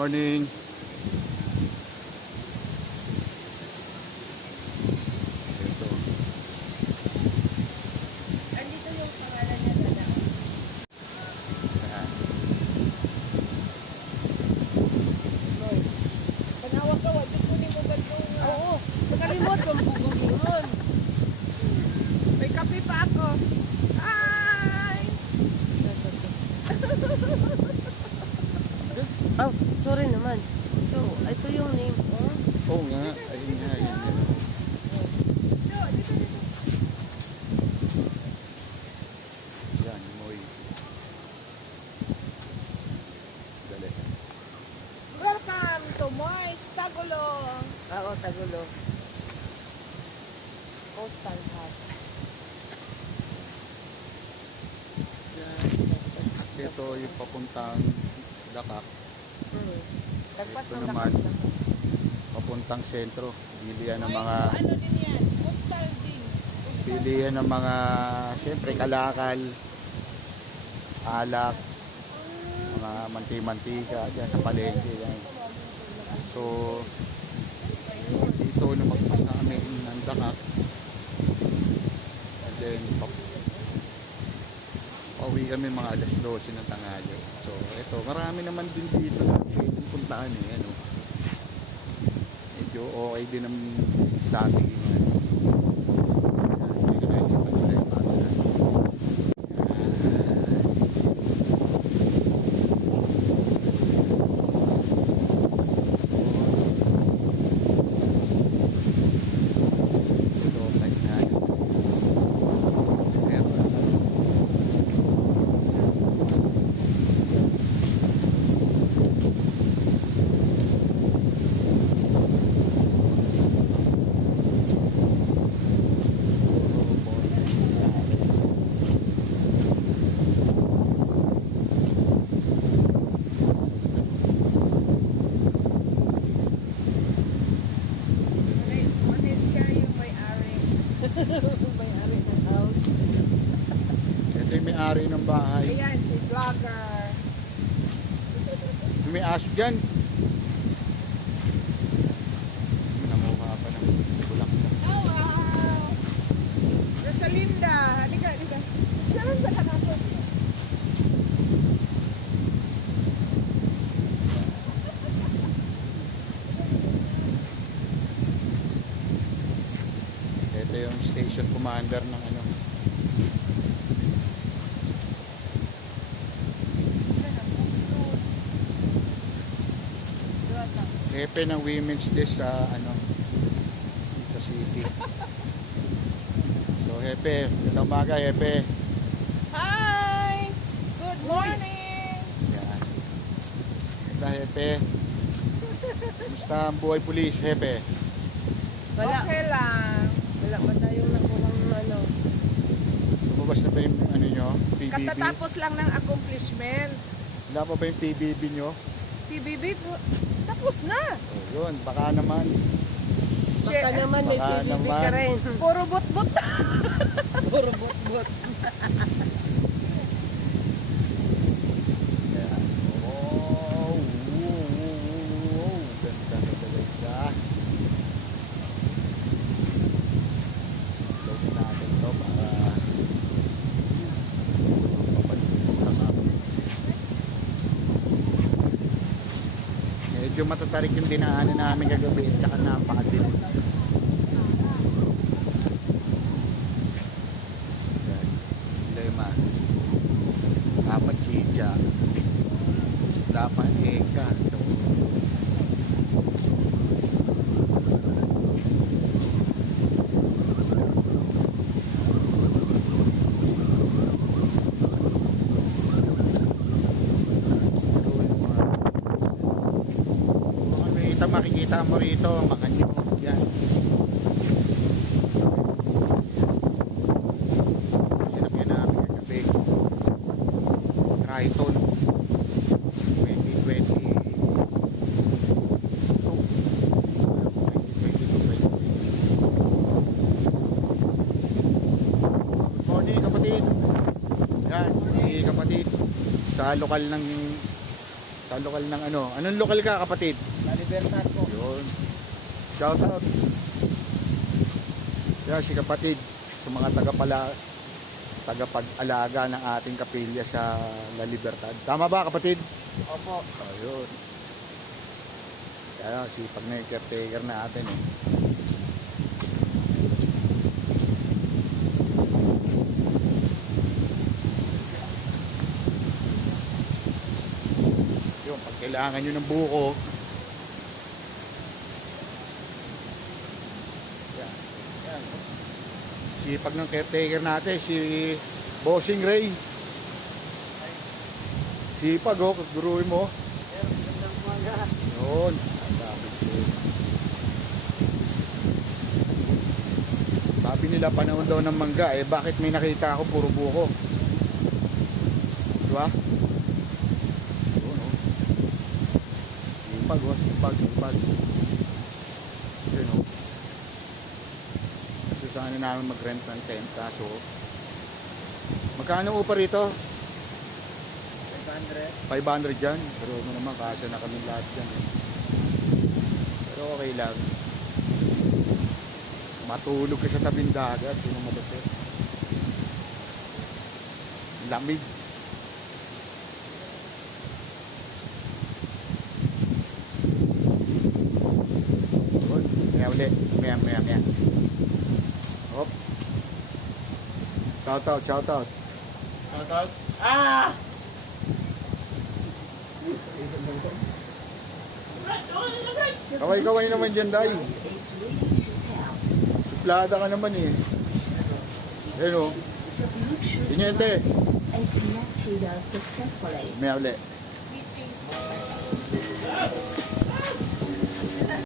Morning. Ito. Andito yung pangalan niya na. Yan. Panawag ka, wag kunin mo ba yung... Oo, nakalimot yung bugugingon. May kape pa ako. Hi! Oh, sorry naman. Ito yung name. Oh. Oo nga. Ayun nga. Ayun nga. Dito. Yan. Moy. Dali. Welcome to Moy's Tagulong. Oo, Tagulo. Coastal Hut. Yan. Ito yung papuntang Dakak. Lagpas Ito ng naman. Dakak. Papuntang sentro. Bilihan ng mga... Ano din yan? Postal din. Bilihan ng mga... Siyempre, kalakal. Alak. Mga manti-mantika. Diyan sa palengke. Yan. So, dito lumagpas na kami ng Dakak. And then, pauwi kami mga alas 12 ng tanghali. So, ito, marami naman din dito na pwedeng puntaan eh. Ano. Medyo okay din ang dati. Hindi ko na ilipat sila yung camera. Ito, like na. Manil siya yung may-ari. May-ari ng house. Ito yung may-ari ng bahay. Ayan, si vlogger. Yung may aso dyan. Namukha pa ng bulak na. Oh, wow! Rosalinda! Halika. Diyan sa kanapon. Ito yung station commander ng ano. Hepe ng Women's Day sa ano sa city. So Hepe, ito umaga Hepe. Hi! Good morning! Yan. Ito Hepe. Kumusta ang buhay pulis Hepe? Wala. Okay lang. Wala pa tayong nakuhang ano. Lumabas na ba yung ano nyo? PBB? Katatapos lang ng accomplishment. Wala pa ba yung PBB nyo? PBB, tapos na. Oh, yun, baka naman. Baka naman may Baka PBB ka naman. rin. Puro bot-bot. Puro bot-bot. Yan. Oh, ganda na talaga. Login natin to para medyo matatarik yung dinaanan namin kagabi at saka napakadilim. Lema dapat chicha dapat eka makikita mo rito mga nyug yan. Sinakyan namin kagabi Triton 2022. Morning kapatid. Yan, si kapatid sa lokal ng Sa lokal ng ano. Anong lokal ka, kapatid? La Libertad po. Yun. Shout out. Yan si kapatid sa mga tagapag-alaga ng ating kapilya sa La Libertad. Tama ba, kapatid? Opo. Ayun. Kaya sipag na yung caretaker natin eh. Yun, pag kailangan nyo ng buko, yan. Yan. Sipag ng caretaker natin, si Bossing Ray. Sipag oh, kaguruin mo. Yun. Ang dami ko. Sabi nila panahon daw ng mangga, eh bakit may nakita ako puro buko? Diba? Yun oh. Sipag oh, sipag. Yun oh. Gusto sana namin mag-rent ng tent, kaso magkano upa rito? 500 dyan. Pero mo naman, kasya na kami lahat dyan eh. Pero okay lang. Matulog ka sa tabing dagat, yun ang malupit. Lamig. Good. Maya ulit. Maya. Hop. Shout out. Shout out. Ah! Kaway naman dyan, Day. Suplada ka naman eh. Ayun o. Pinyente. Maya ulit.